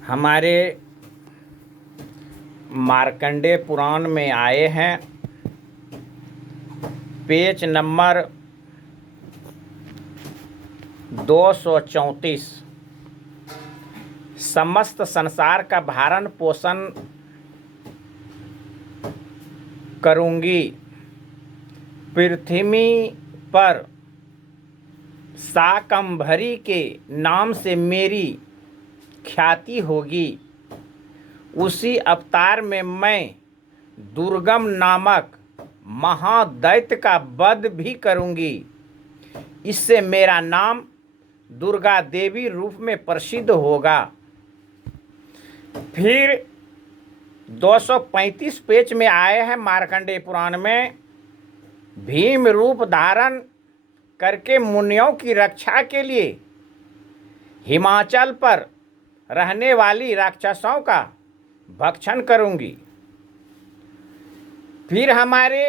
हमारे मार्कंडेय पुराण में आए हैं। Page number 234। समस्त संसार का भरण पोषण करूंगी। पृथ्वी पर शाकंभरी के नाम से मेरी ख्याति होगी। उसी अवतार में मैं दुर्गम नामक महादैत्य का वध भी करूंगी। इससे मेरा नाम दुर्गा देवी रूप में प्रसिद्ध होगा। फिर 235 पेज में आए हैं मार्कंडेय पुराण में, भीम रूप धारण करके मुनियों की रक्षा के लिए हिमाचल पर रहने वाली राक्षसों का भक्षण करूंगी। फिर हमारे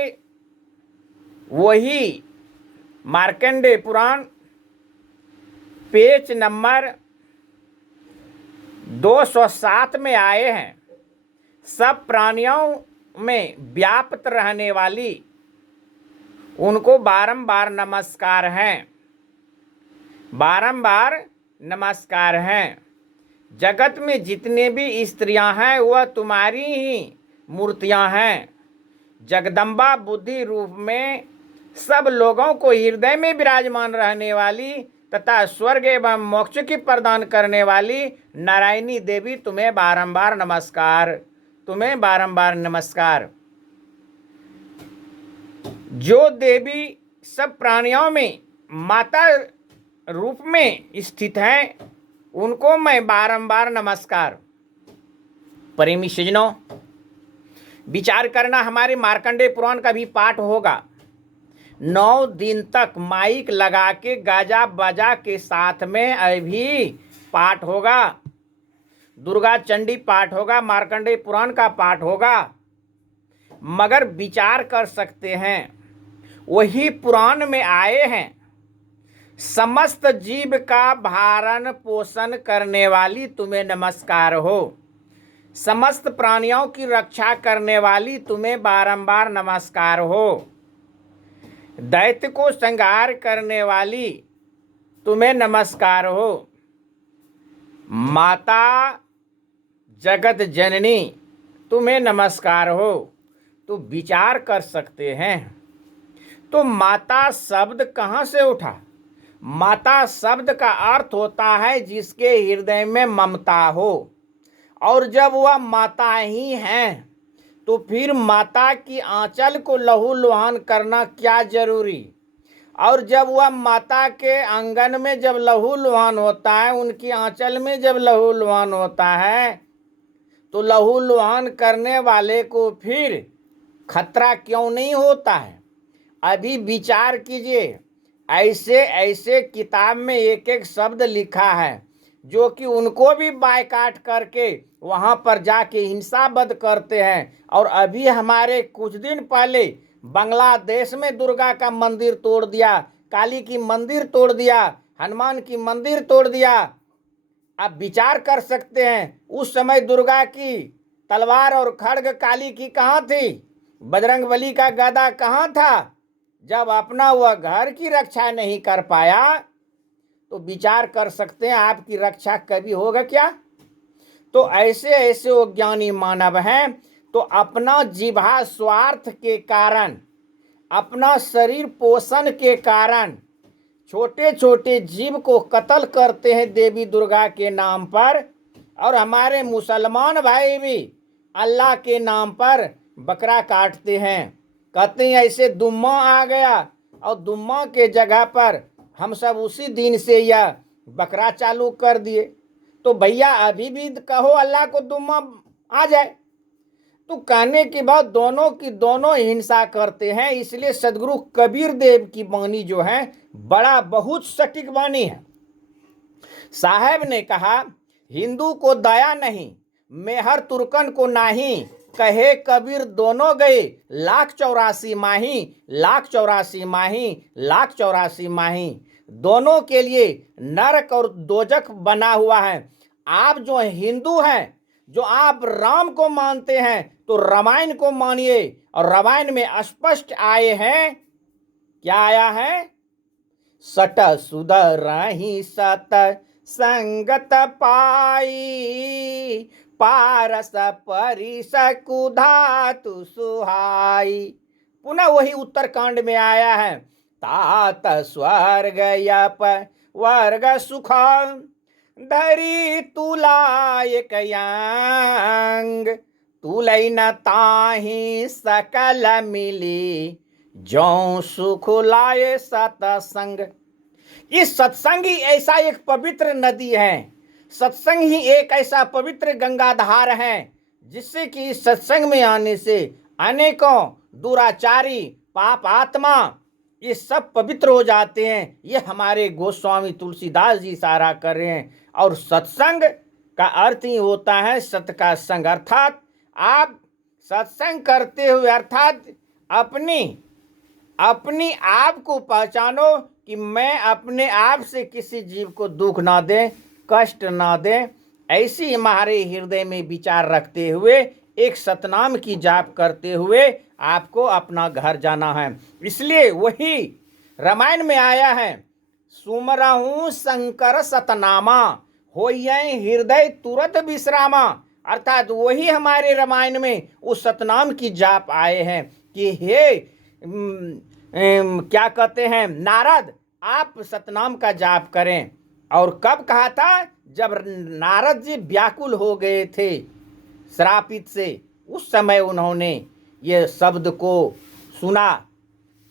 वही मार्कंडेय पुराण पेज नंबर 207 में आए हैं। सब प्राणियों में व्याप्त रहने वाली उनको बारंबार नमस्कार हैं, बारंबार नमस्कार हैं। जगत में जितने भी स्त्रियां हैं वह तुम्हारी ही मूर्तियां हैं। जगदम्बा बुद्धि रूप में सब लोगों को हृदय में विराजमान रहने वाली तथा स्वर्ग एवं मोक्ष की प्रदान करने वाली नारायणी देवी तुम्हें बारंबार नमस्कार, तुम्हें बारंबार नमस्कार। जो देवी सब प्राणियों में माता रूप में स्थित हैं उनको मैं बारंबार नमस्कार। प्रेमी सज्जनों, विचार करना, हमारे मार्कंडेय पुराण का भी पाठ होगा। 9 दिन तक माइक लगा के गाजा बाजा के साथ में अभी पाठ होगा। दुर्गा चंडी पाठ होगा, मार्कंडेय पुराण का पाठ होगा। मगर विचार कर सकते हैं, वही पुराण में आए हैं, समस्त जीव का भरण पोषण करने वाली तुम्हें नमस्कार हो। समस्त प्राणियों की रक्षा करने वाली तुम्हें बारंबार नमस्कार हो। दैत्य को संहार करने वाली तुम्हें नमस्कार हो। माता जगत जननी तुम्हें नमस्कार हो। तो विचार कर सकते हैं, तो माता शब्द कहाँ से उठा? माता शब्द का अर्थ होता है जिसके हृदय में ममता हो। और जब वह माता ही है तो फिर माता की आंचल को लहू लुहान करना क्या जरूरी? और जब वह माता के आंगन में जब लहू लुहान होता है, उनकी आंचल में जब लहू लुहान होता है, तो लहू लुहान करने वाले को फिर खतरा क्यों नहीं होता है? अभी विचार कीजिए, ऐसे ऐसे किताब में एक एक शब्द लिखा है जो कि उनको भी बायकाट करके वहां पर जाके हिंसावध करते हैं। और अभी हमारे कुछ दिन पहले बांग्लादेश में दुर्गा का मंदिर तोड़ दिया, काली की मंदिर तोड़ दिया, हनुमान की मंदिर तोड़ दिया। आप विचार कर सकते हैं, उस समय दुर्गा की तलवार और खड्ग काली की कहाँ थी? बजरंगबली का गदा कहाँ था? जब अपना वह घर की रक्षा नहीं कर पाया तो विचार कर सकते हैं आपकी रक्षा कभी होगा क्या? तो ऐसे ऐसे वो ज्ञानी मानव हैं, तो अपना जिह्वा स्वार्थ के कारण, अपना शरीर पोषण के कारण छोटे छोटे जीव को कत्ल करते हैं देवी दुर्गा के नाम पर। और हमारे मुसलमान भाई भी अल्लाह के नाम पर बकरा काटते हैं, कहते हैं ऐसे दुम्मा आ गया, और दुम्मा के जगह पर हम सब उसी दिन से यह बकरा चालू कर दिए। तो भैया अभी भी कहो अल्लाह को दुम्मा आ जाए। तो कहने के बाद दोनों की दोनों हिंसा करते हैं। इसलिए सदगुरु कबीर देव की वाणी जो है बड़ा बहुत सटीक वाणी है। साहब ने कहा, हिंदू को दया नहीं, मेहर तुर्कन को नाही, कहे कबीर दोनों गए लाख 84 माही, लाख 84 माही, लाख 84 माही। दोनों के लिए नरक और दोजख बना हुआ है। आप जो हिंदू हैं, जो आप राम को मानते हैं, तो रामायण को मानिए। और रामायण में स्पष्ट आए हैं, क्या आया है? सट सुधरहि सत संगत पाई, पारस परिस कुधातु सुहाई। पुनः वही उत्तरकांड में आया है, तात स्वर्ग यप वर्ग सुख, धरी तुलायक यांग, तुलई न ताहि सकल मिली, जो सुख लाए सतसंग। इस सत्संग ही ऐसा एक पवित्र नदी है, सत्संग ही एक ऐसा पवित्र गंगाधार है, जिससे कि इस सत्संग में आने से अनेकों दुराचारी पाप आत्मा ये सब पवित्र हो जाते हैं। ये हमारे गोस्वामी तुलसीदास जी इशारा कर रहे हैं। और सत्संग का अर्थ ही होता है सत का संग, अर्थात आप सत्संग करते हुए अर्थात अपनी आप को पहचानो कि मैं अपने आप से किसी जीव को दुख ना दें, कष्ट ना दें। ऐसी हमारे हृदय में विचार रखते हुए एक सतनाम की जाप करते हुए आपको अपना घर जाना है। इसलिए वही रामायण में आया है, सुमरहु शंकर सतनामा, होइयै हृदय तुरत विश्रामा। अर्थात वही हमारे रामायण में उस सतनाम की जाप आए हैं कि हे क्या कहते हैं नारद, आप सतनाम का जाप करें। और कब कहा था? जब नारद जी व्याकुल हो गए थे श्रापित से, उस समय उन्होंने ये शब्द को सुना।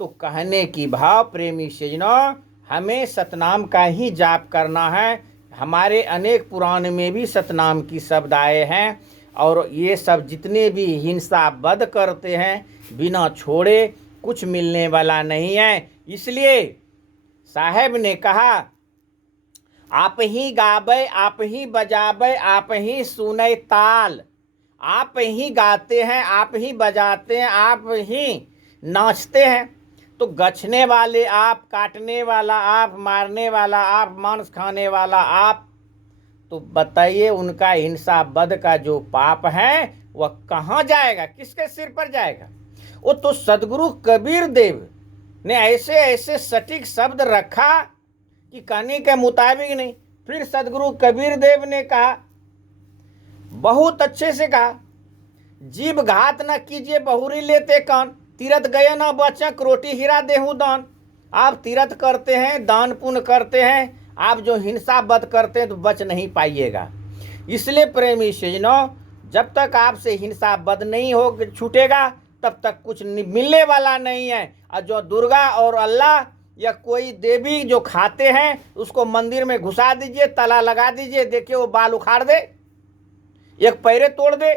तो कहने की भाव प्रेमी सज्जनों, हमें सतनाम का ही जाप करना है। हमारे अनेक पुराण में भी सतनाम की शब्द आए हैं। और ये सब जितने भी हिंसा वध करते हैं, बिना छोड़े कुछ मिलने वाला नहीं है। इसलिए साहेब ने कहा, आप ही गावे, आप ही बजावे, आप ही सुने ताल। आप ही गाते हैं, आप ही बजाते हैं, आप ही नाचते हैं। तो गछने वाले आप, काटने वाला आप, मारने वाला आप, मांस खाने वाला आप, तो बताइए उनका हिंसा वध का जो पाप है वह कहाँ जाएगा, किसके सिर पर जाएगा? वो तो सदगुरु कबीर देव ने ऐसे ऐसे सटीक शब्द रखा कि कहने के मुताबिक नहीं। फिर सदगुरु कबीर देव ने कहा, बहुत अच्छे से कहा, जीव घात न कीजिए बहुरी लेते कान, तीरथ गए न बचक रोटी हीरा देहूं दान। आप तीरथ करते हैं, दान पुण्य करते हैं, आप जो हिंसा वध करते हैं तो बच नहीं पाइएगा। इसलिए प्रेमी सज्जनों, जब तक आपसे हिंसा वध नहीं हो छूटेगा तब तक कुछ मिलने वाला नहीं है। और जो दुर्गा और अल्लाह या कोई देवी जो खाते हैं, उसको मंदिर में घुसा दीजिए, ताला लगा दीजिए, देखिए वो बाल उखाड़ दे, एक पैरे तोड़ दे।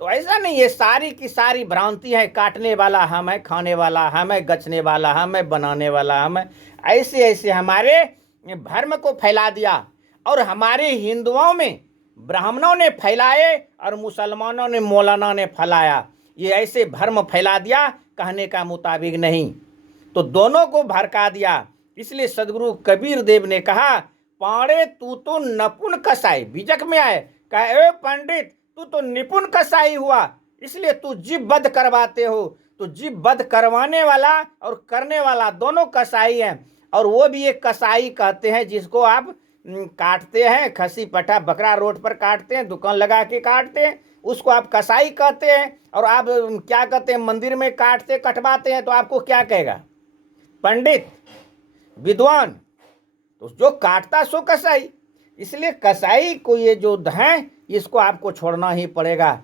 तो ऐसा नहीं, ये सारी की सारी भ्रांति है। काटने वाला हम है, खाने वाला हम है, गचने वाला हम है, बनाने वाला हम है। ऐसे ऐसे हमारे धर्म को फैला दिया। और हमारे हिंदुओं में ब्राह्मणों ने फैलाए और मुसलमानों ने, मौलाना ने फैलाया। ये ऐसे भ्रम फैला दिया, कहने का मुताबिक नहीं, तो दोनों को भड़का दिया। इसलिए सदगुरु कबीर देव ने कहा, पाड़े तू तो नपुन कसाई। बीजक में आए, कहे पंडित तू तो निपुण कसाई हुआ, इसलिए तू जीव वध करवाते हो। तो जीव वध करवाने वाला और करने वाला दोनों कसाई हैं। और वो भी एक कसाई कहते हैं जिसको आप काटते हैं, खसी पठा बकरा रोड पर काटते हैं, दुकान लगा के काटते हैं, उसको आप कसाई कहते हैं। और आप क्या कहते हैं, मंदिर में काटते कटवाते हैं, तो आपको क्या कहेगा? पंडित, विद्वान। तो जो काटता सो कसाई। इसलिए कसाई को ये जो है, इसको आपको छोड़ना ही पड़ेगा।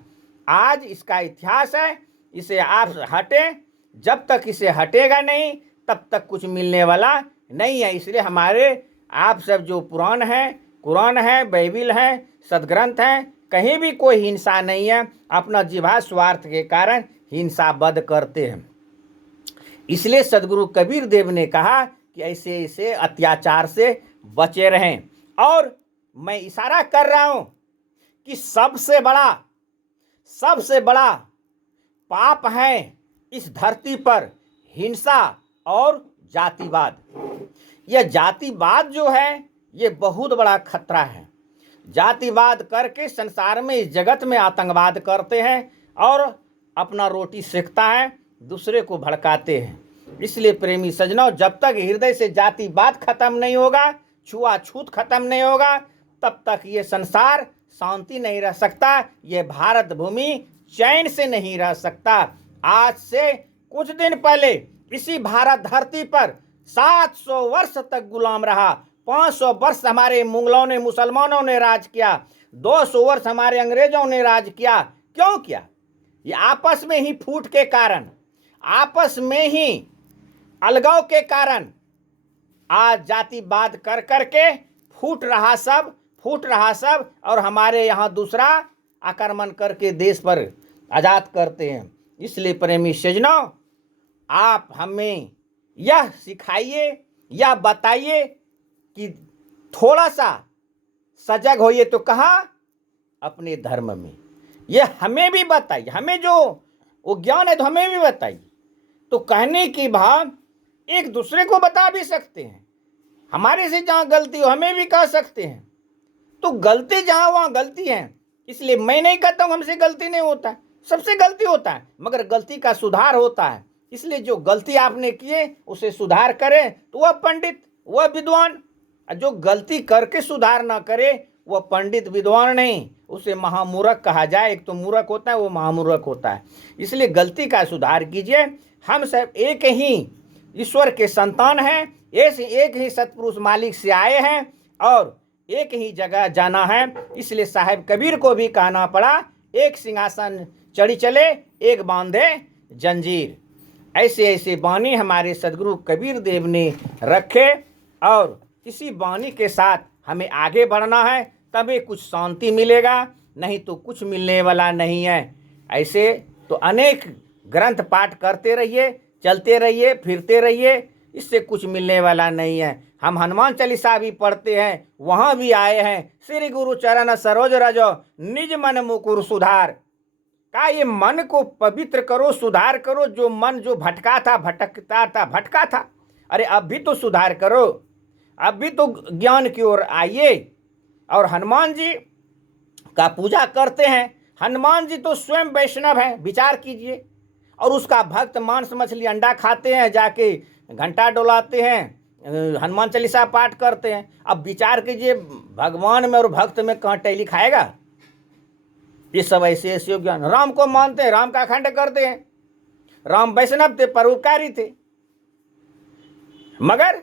आज इसका इतिहास है, इसे आप हटें। जब तक इसे हटेगा नहीं तब तक कुछ मिलने वाला नहीं है। इसलिए हमारे आप सब जो पुराण है, कुरान है, बाइबिल है, सदग्रंथ हैं, कहीं भी कोई हिंसा नहीं है। अपना जिह्वा स्वार्थ के कारण हिंसा वध करते हैं। इसलिए सदगुरु कबीर देव ने कहा कि ऐसे ऐसे अत्याचार से बचे रहें। और मैं इशारा कर रहा हूं कि सबसे बड़ा पाप है इस धरती पर हिंसा और जातिवाद। यह जातिवाद जो है, ये बहुत बड़ा खतरा है। जातिवाद करके संसार में, इस जगत में आतंकवाद करते हैं और अपना रोटी सेकता है, दूसरे को भड़काते हैं। इसलिए प्रेमी सज्जनों, जब तक हृदय से जातिवाद खत्म नहीं होगा, छुआछूत खत्म नहीं होगा, तब तक ये संसार शांति नहीं रह सकता, ये भारत भूमि चैन से नहीं रह सकता। आज से कुछ दिन पहले इसी भारत धरती पर 700 वर्ष तक गुलाम रहा, 500 वर्ष हमारे मुगलों ने, मुसलमानों ने राज किया, 200 वर्ष हमारे अंग्रेजों ने राज किया। क्यों किया? ये आपस में ही फूट के कारण, आपस में ही अलगाव के कारण आज जातिवाद कर करके फूट रहा सब, और हमारे यहाँ दूसरा आक्रमण करके देश पर आज़ाद करते हैं। इसलिए प्रेमी सज्जनों, आप हमें यह सिखाइए, यह बताइए कि थोड़ा सा सजग होइए। तो कहाँ? अपने धर्म में। यह हमें भी बताइए, हमें जो वो ज्ञान है तो हमें भी बताइए। तो कहने की भाव एक दूसरे को बता भी सकते हैं, हमारे से जहाँ गलती हो हमें भी कह सकते हैं। तो गलती जहाँ वहाँ गलती है, इसलिए मैं नहीं कहता हूँ हमसे गलती नहीं होता है, सबसे गलती होता है, मगर गलती का सुधार होता है। इसलिए जो गलती आपने किए उसे सुधार करें तो वह पंडित, वह विद्वान। जो गलती करके सुधार ना करे वह पंडित विद्वान नहीं, उसे महामूर्ख कहा जाए। एक तो मूर्ख होता है, वो महामूर्ख होता है। इसलिए गलती का सुधार कीजिए। हम सब एक ही ईश्वर के संतान हैं, एक ही सतपुरुष मालिक से आए हैं और एक ही जगह जाना है। इसलिए साहेब कबीर को भी कहना पड़ा, एक सिंहासन चढ़ी चले, एक बांधे जंजीर। ऐसे ऐसे बानी हमारे सदगुरु कबीर देव ने रखे और इसी बानी के साथ हमें आगे बढ़ना है, तभी कुछ शांति मिलेगा, नहीं तो कुछ मिलने वाला नहीं है। ऐसे तो अनेक ग्रंथ पाठ करते रहिए, चलते रहिए, फिरते रहिए, इससे कुछ मिलने वाला नहीं है। हम हनुमान चालीसा भी पढ़ते हैं, वहाँ भी आए हैं, श्री गुरु चरण सरोज रजो निज मन मुकुर सुधार। का ये मन को पवित्र करो, सुधार करो। जो मन जो भटका था, भटका था, अरे अब भी तो सुधार करो, अब भी तो ज्ञान की ओर आइए। और हनुमान जी का पूजा करते हैं, हनुमान जी तो स्वयं वैष्णव हैं, विचार कीजिए। और उसका भक्त मांस मछली अंडा खाते हैं, जाके घंटा डोलाते हैं, हनुमान चालीसा पाठ करते हैं। अब विचार कीजिए, भगवान में और भक्त में कहाँ टैली खाएगा? ये सब ऐसे ऐसे ज्ञान। राम को मानते हैं, राम का अखंड करते हैं। राम वैष्णव थे, परोपकारी थे, मगर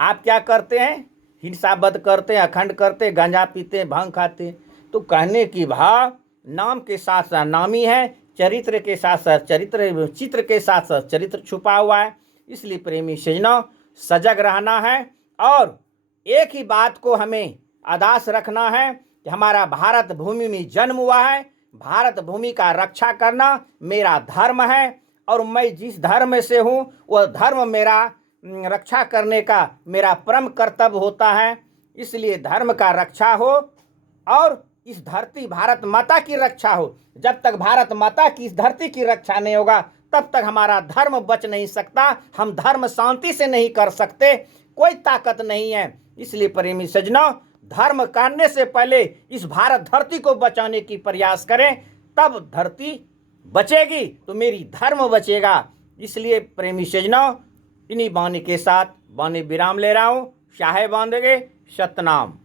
आप क्या करते हैं? हिंसाबद्ध करते हैं, अखंड करते हैं, गांजा पीते हैं, भांग खाते हैं। तो कहने की भाव, नाम के साथ साथ नामी है, चरित्र के साथ साथ चरित्र, चित्र के साथ साथ चरित्र छुपा हुआ है। इसलिए प्रेमी सज्जनों, सजग रहना है और एक ही बात को हमें आदास रखना है कि हमारा भारत भूमि में जन्म हुआ है, भारत भूमि का रक्षा करना मेरा धर्म है और मैं जिस धर्म से हूँ वह धर्म मेरा रक्षा करने का मेरा परम कर्तव्य होता है। इसलिए धर्म का रक्षा हो और इस धरती भारत माता की रक्षा हो। जब तक भारत माता की इस धरती की रक्षा नहीं होगा तब तक हमारा धर्म बच नहीं सकता, हम धर्म शांति से नहीं कर सकते, कोई ताकत नहीं है। इसलिए प्रेमी सज्जनों, धर्म करने से पहले इस भारत धरती को बचाने की प्रयास करें, तब धरती बचेगी तो मेरी धर्म बचेगा। इसलिए प्रेमी सज्जनों, इन्हीं वाणी के साथ वाणी विराम ले रहा हूँ। शाहे बांधेंगे, सतनाम।